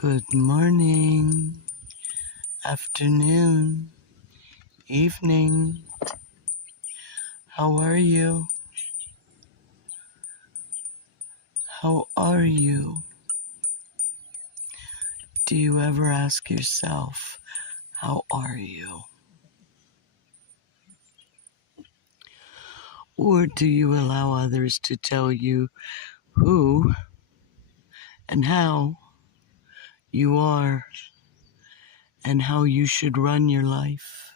Good morning, afternoon, evening. How are you? How are you? Do you ever ask yourself, how are you? Or do you allow others to tell you who and how you are and how you should run your life?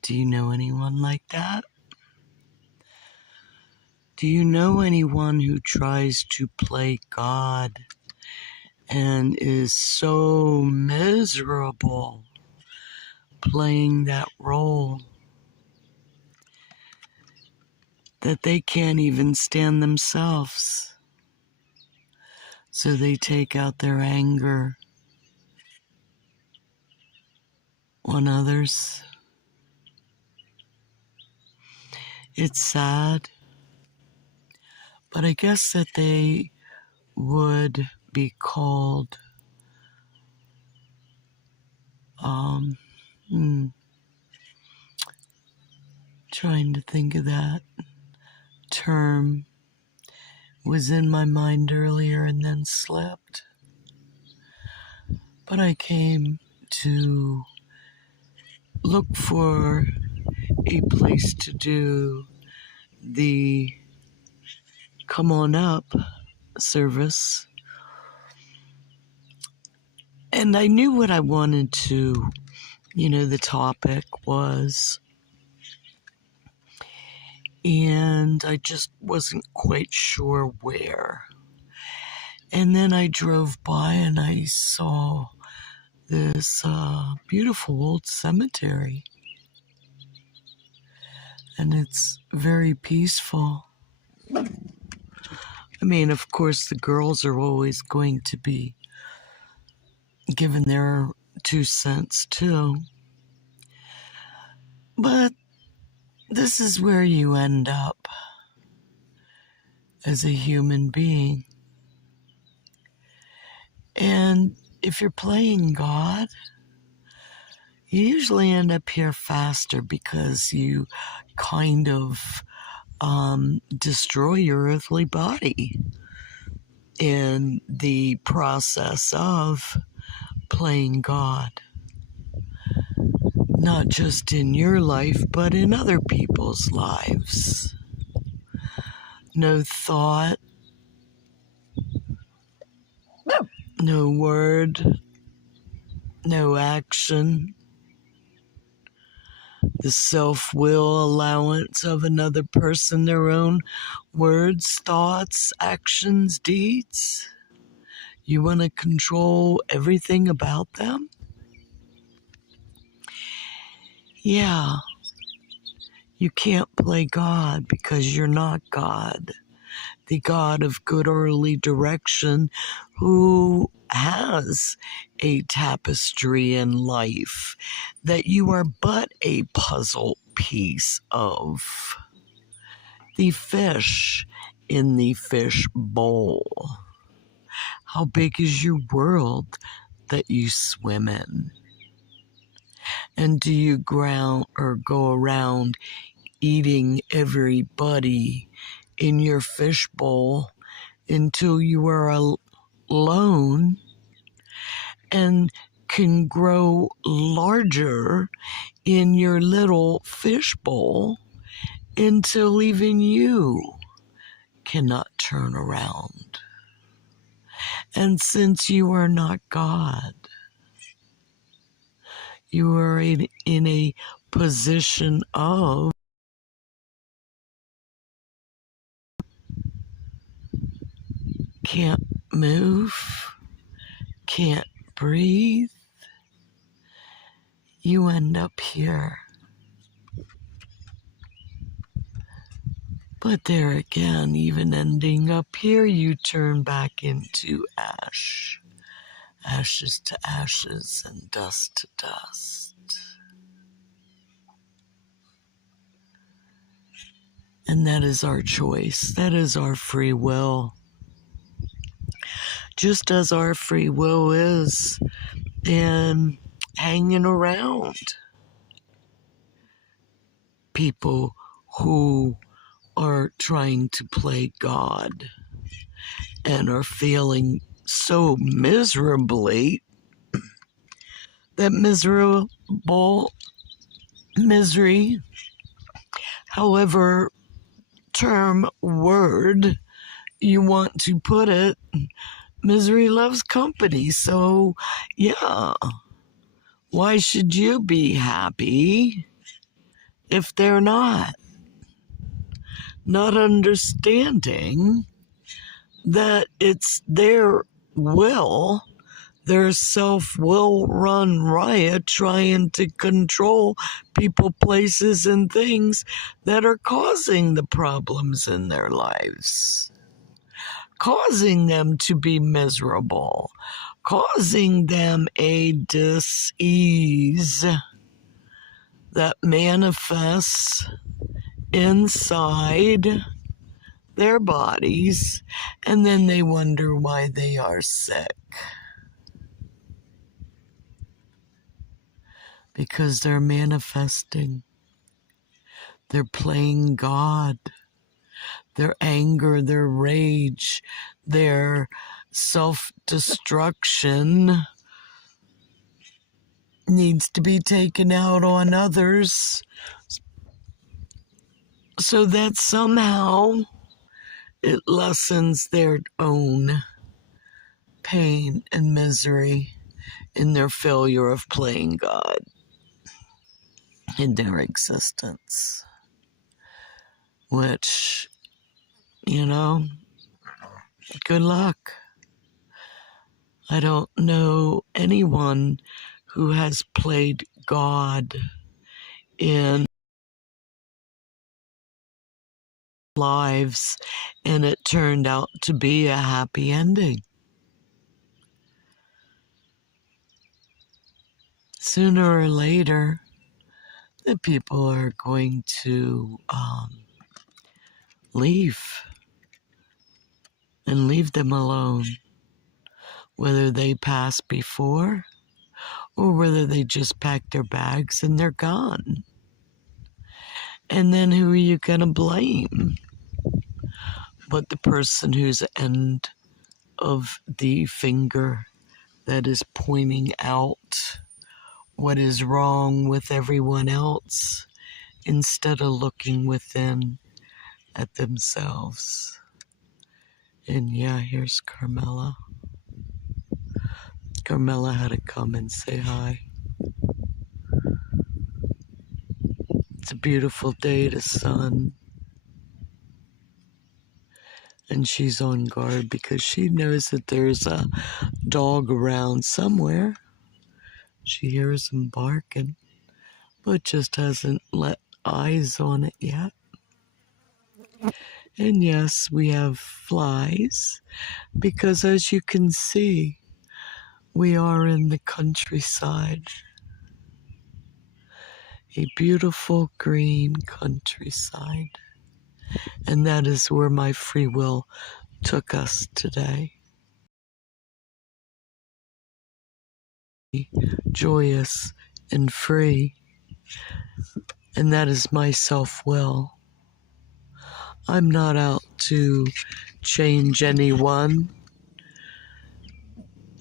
Do you know anyone like that? Do you know anyone who tries to play God and is so miserable playing that role that they can't even stand themselves? So they take out their anger on others. It's sad, but I guess that they would be called, trying to think of that term, was in my mind earlier and then slipped. But I came to look for a place to do the Come On Up service. And I knew what I wanted to, the topic was. And I just wasn't quite sure where. And then I drove by and I saw this beautiful old cemetery. And it's very peaceful. I mean, of course, the girls are always going to be given their 2 cents too. But this is where you end up as a human being. And if you're playing God, you usually end up here faster because you kind of destroy your earthly body in the process of playing God. Not just in your life, but in other people's lives. No thought, no word, no action. The self-will allowance of another person, their own words, thoughts, actions, deeds. You want to control everything about them? Yeah. You can't play God because you're not God. The God of good early direction who has a tapestry in life that you are but a puzzle piece of. The fish in the fish bowl. How big is your world that you swim in? And do you go around eating everybody in your fishbowl until you are alone and can grow larger in your little fishbowl until even you cannot turn around? And since you are not God, you are in a position of can't move, can't breathe. You end up here. But there again, even ending up here, you turn back into ash. Ashes to ashes and dust to dust. And that is our choice. That is our free will. just as our free will is, and hanging around people who are trying to play God and are feeling so miserably that misery, however word you want to put it, misery loves company. So, yeah, why should you be happy if they're not? Not understanding that it's their will, their self will run riot trying to control people, places, and things that are causing the problems in their lives, causing them to be miserable, causing them a dis-ease that manifests inside their bodies, and then they wonder why they are sick. Because they're manifesting. They're playing God. Their anger, their rage, their self-destruction needs to be taken out on others so that somehow it lessens their own pain and misery in their failure of playing God in their existence. Which, good luck. I don't know anyone who has played God in lives and it turned out to be a happy ending. Sooner or later, the people are going to leave and leave them alone, whether they pass before or whether they just pack their bags and they're gone. And then who are you going to blame but the person whose end of the finger that is pointing out what is wrong with everyone else instead of looking within at themselves. And yeah, here's Carmela. Carmela had to come and say hi. It's a beautiful day, the sun. And she's on guard because she knows that there's a dog around somewhere. She hears him barking, but just hasn't let eyes on it yet. And yes, we have flies because as you can see, we are in the countryside. A beautiful green countryside. And that is where my free will took us today. Joyous and free. And that is my self-will. I'm not out to change anyone,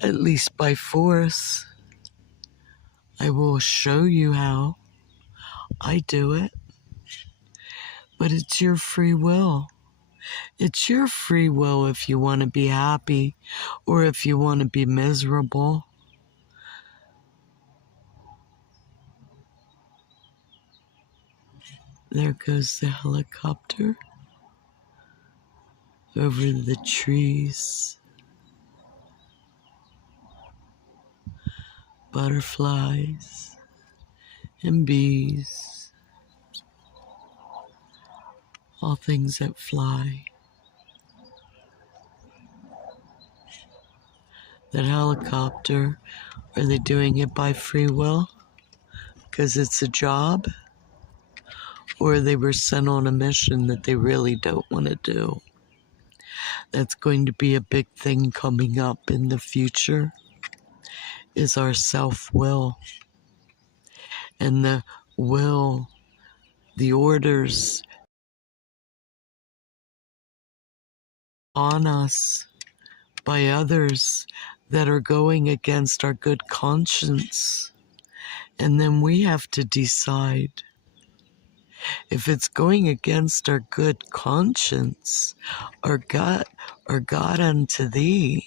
at least by force. I will show you how I do it. But it's your free will. It's your free will if you want to be happy or if you want to be miserable. There goes the helicopter over the trees. Butterflies and bees. All things that fly. That helicopter, are they doing it by free will? Because it's a job? Or they were sent on a mission that they really don't want to do? that's going to be a big thing coming up in the future is our self-will. And the will, the orders on us by others that are going against our good conscience. And then we have to decide if it's going against our good conscience or God unto thee.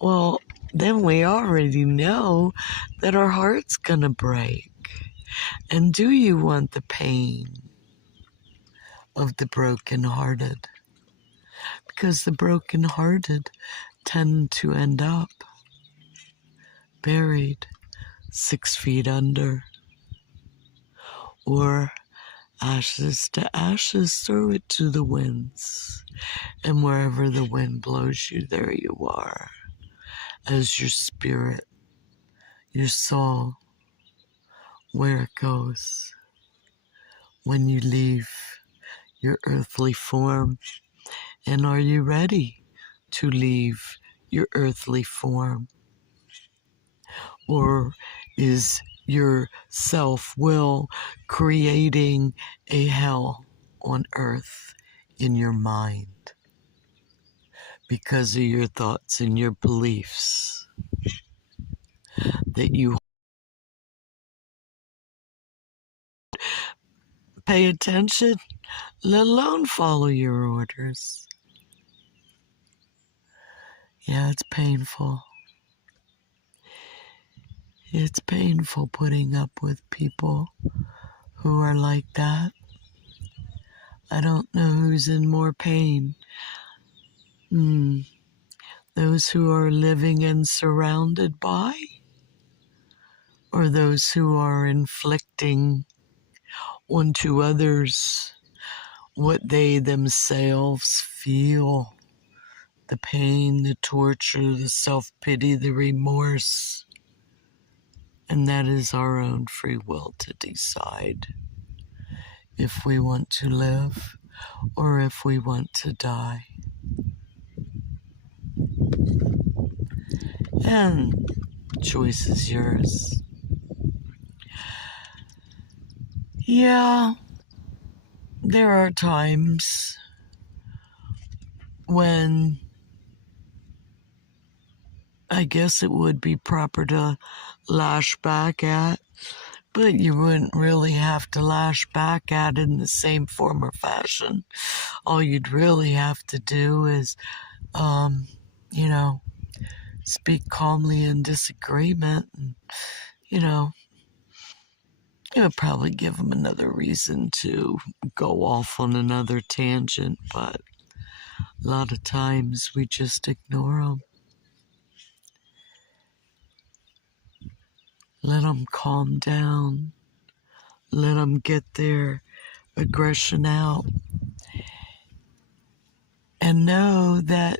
Well, then we already know that our heart's gonna break. And do you want the pain of the brokenhearted? Because the brokenhearted tend to end up buried 6 feet under, or ashes to ashes, throw it to the winds, and wherever the wind blows you, there you are, as your spirit, your soul, where it goes when you leave your earthly form. And are you ready to leave your earthly form? Or is your self-will creating a hell on earth in your mind because of your thoughts and your beliefs that you pay attention, let alone follow your orders? Yeah, it's painful. It's painful putting up with people who are like that. I don't know who's in more pain. Those who are living and surrounded by, or those who are inflicting onto others what they themselves feel, the pain, the torture, the self-pity, the remorse. And that is our own free will to decide if we want to live or if we want to die. And choice is yours. Yeah, there are times when I guess it would be proper to lash back at, but you wouldn't really have to lash back at in the same form or fashion. All you'd really have to do is, speak calmly in disagreement, and, it would probably give them another reason to go off on another tangent, but a lot of times we just ignore them. Let them calm down. Let them get their aggression out. And know that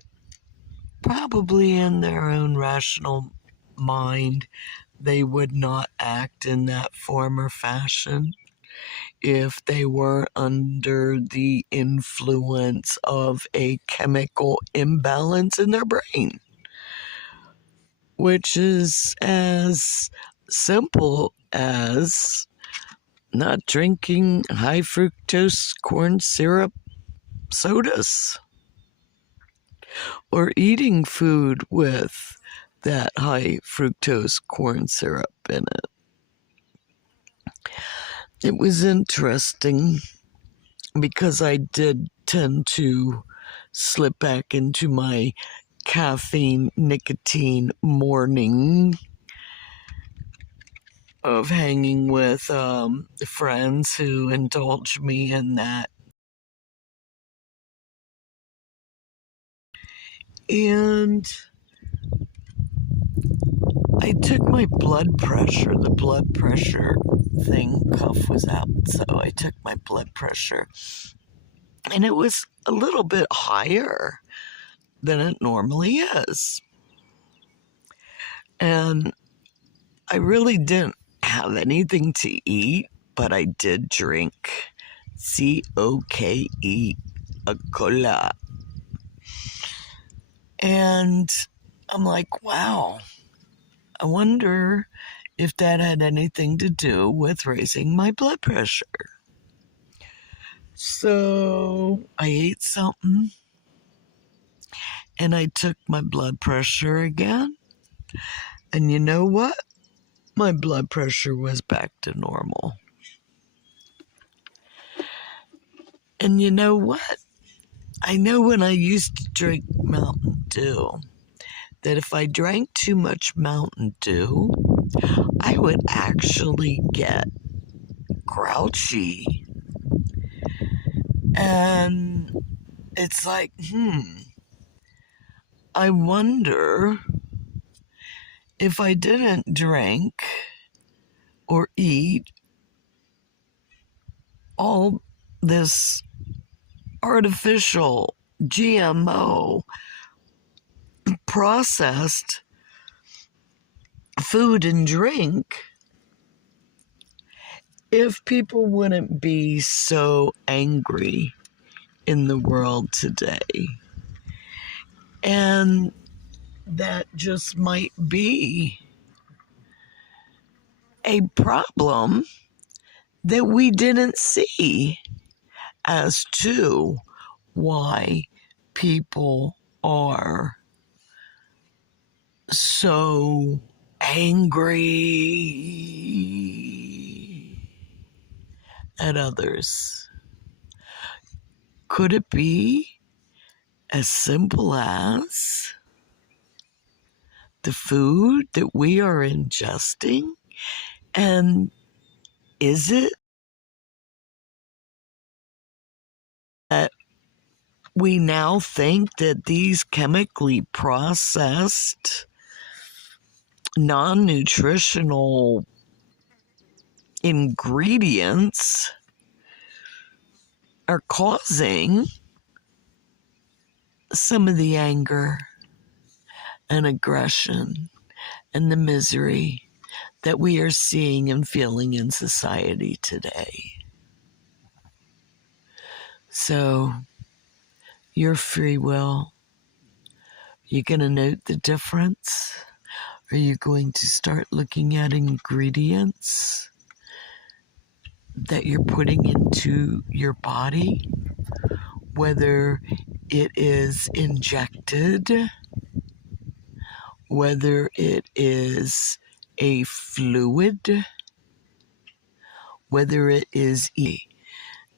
probably in their own rational mind, they would not act in that form or fashion if they were under the influence of a chemical imbalance in their brain, which is as simple as not drinking high fructose corn syrup sodas or eating food with that high fructose corn syrup in it. It was interesting because I did tend to slip back into my caffeine nicotine morning of hanging with friends who indulge me in that. And I took my blood pressure. The blood pressure cuff was out, so I took my blood pressure. And it was a little bit higher than it normally is. And I really didn't have anything to eat, but I did drink COKE, a cola. And I'm like, wow, I wonder if that had anything to do with raising my blood pressure. So I ate something and I took my blood pressure again. And you know what? My blood pressure was back to normal. And you know what? I know when I used to drink Mountain Dew, that if I drank too much Mountain Dew, I would actually get grouchy. And it's like, I wonder if I didn't drink or eat all this artificial GMO processed food and drink, if people wouldn't be so angry in the world today. And that just might be a problem that we didn't see as to why people are so angry at others. Could it be as simple as the food that we are ingesting? And is it that we now think that these chemically processed, non-nutritional ingredients are causing some of the anger and aggression and the misery that we are seeing and feeling in society today? So, your free will, you're going to note the difference? Are you going to start looking at ingredients that you're putting into your body, whether it is injected, whether it is a fluid, whether it is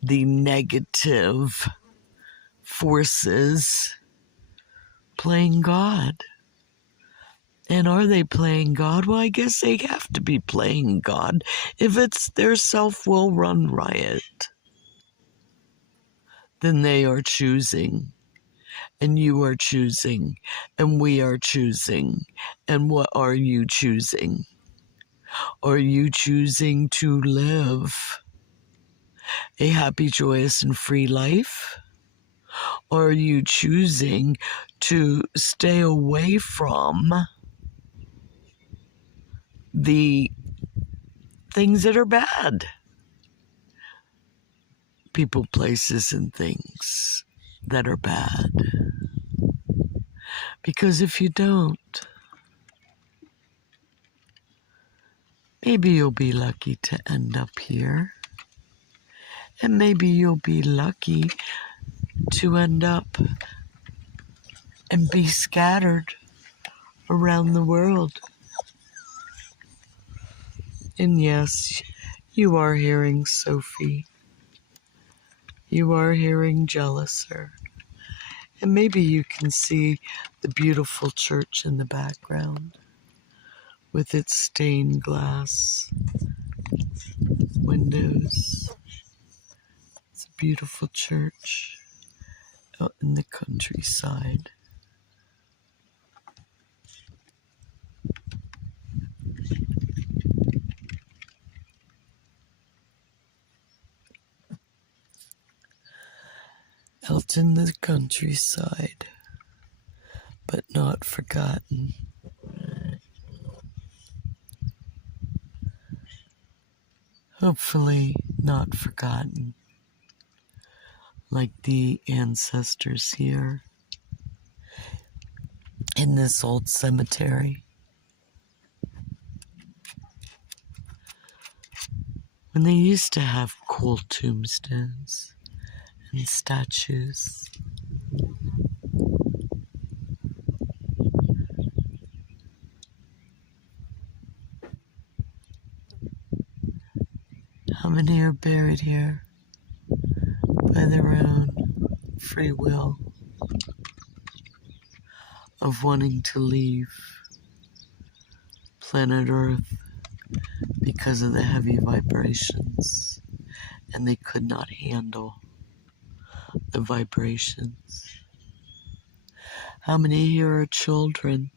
the negative forces playing God? And are they playing God? Well, I guess they have to be playing God if it's their self-will run riot. Then they are choosing, and you are choosing, and we are choosing. And what are you choosing? Are you choosing to live a happy, joyous, and free life? Or are you choosing to stay away from the things that are bad? People, places, and things that are bad. Because if you don't, maybe you'll be lucky to end up here. And maybe you'll be lucky to end up and be scattered around the world. And yes, you are hearing Sophie. You are hearing Jealouser. And maybe you can see the beautiful church in the background with its stained glass windows. It's a beautiful church out in the countryside. Out in the countryside, but not forgotten. Hopefully not forgotten, like the ancestors here. in this old cemetery. When they used to have cool tombstones and statues. How many are buried here by their own free will of wanting to leave planet Earth because of the heavy vibrations, and they could not handle the vibrations? How many here are children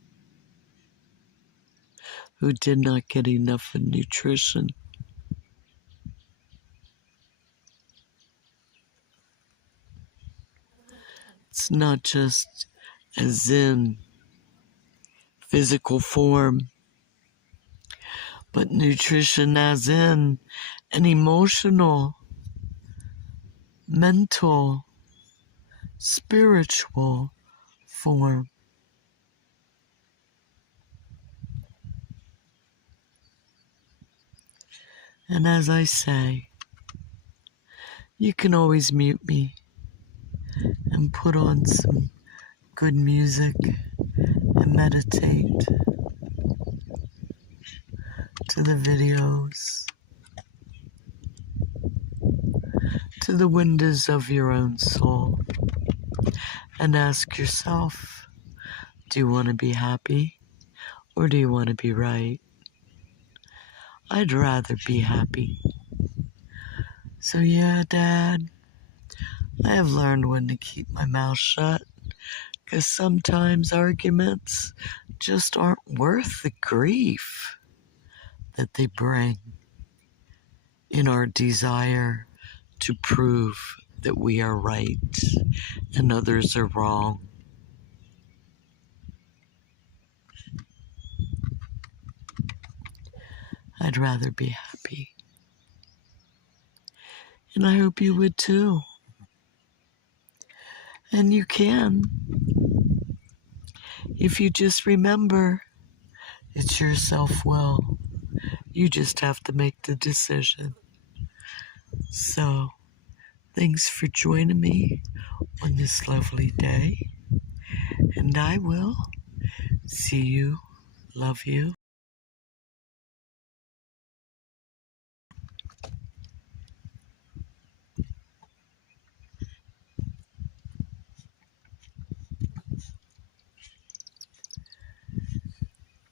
who did not get enough nutrition? It's not just as in physical form, but nutrition as in an emotional, mental, spiritual form. And as I say, you can always mute me and put on some good music and meditate to the videos, to the windows of your own soul, and ask yourself, do you want to be happy or do you want to be right? I'd rather be happy. So yeah, Dad, I have learned when to keep my mouth shut, because sometimes arguments just aren't worth the grief that they bring in our desire to prove that we are right and others are wrong. I'd rather be happy. And I hope you would too. And you can, if you just remember, it's your self-will. You just have to make the decision. So, thanks for joining me on this lovely day. And I will see you, love you.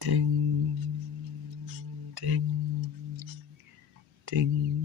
Ding, ding, ding.